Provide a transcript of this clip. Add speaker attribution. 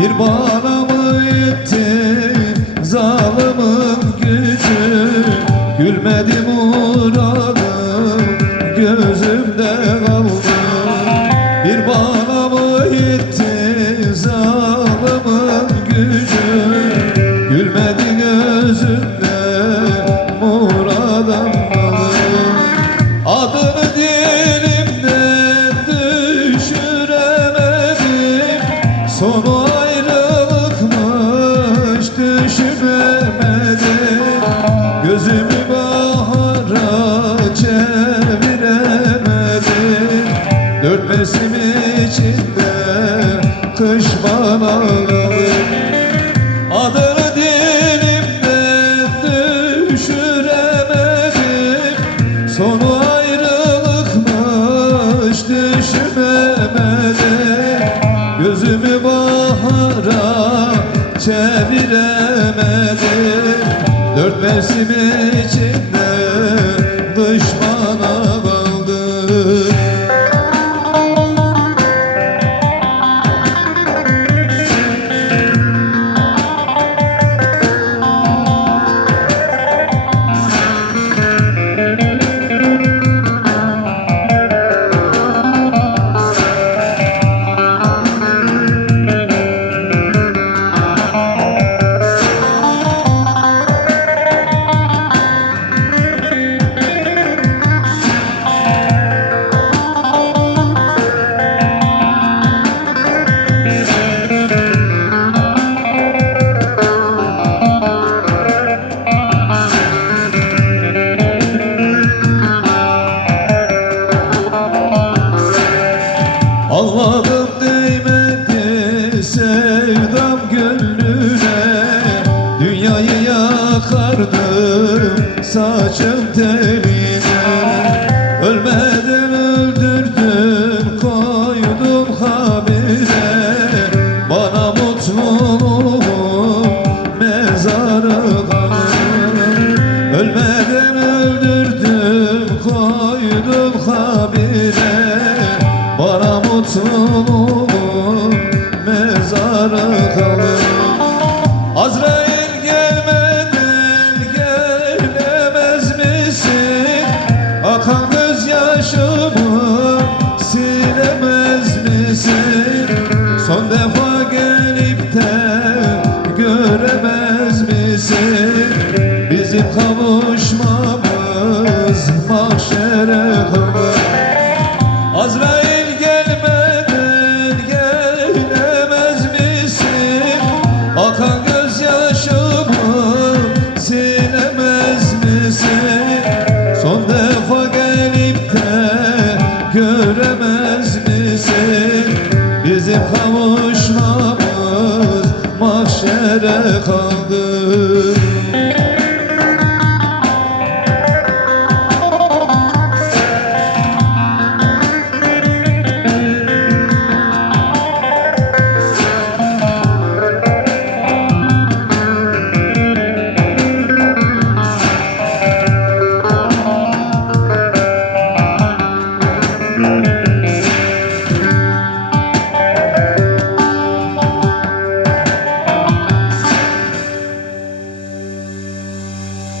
Speaker 1: Bir bana mı yetti zalimin gücü? Gülmedi muradım gözümde Dört mevsime çek sevdam gönlüne. Dünyayı yakardım saçım tel kavuşmamız mahşere kaldı.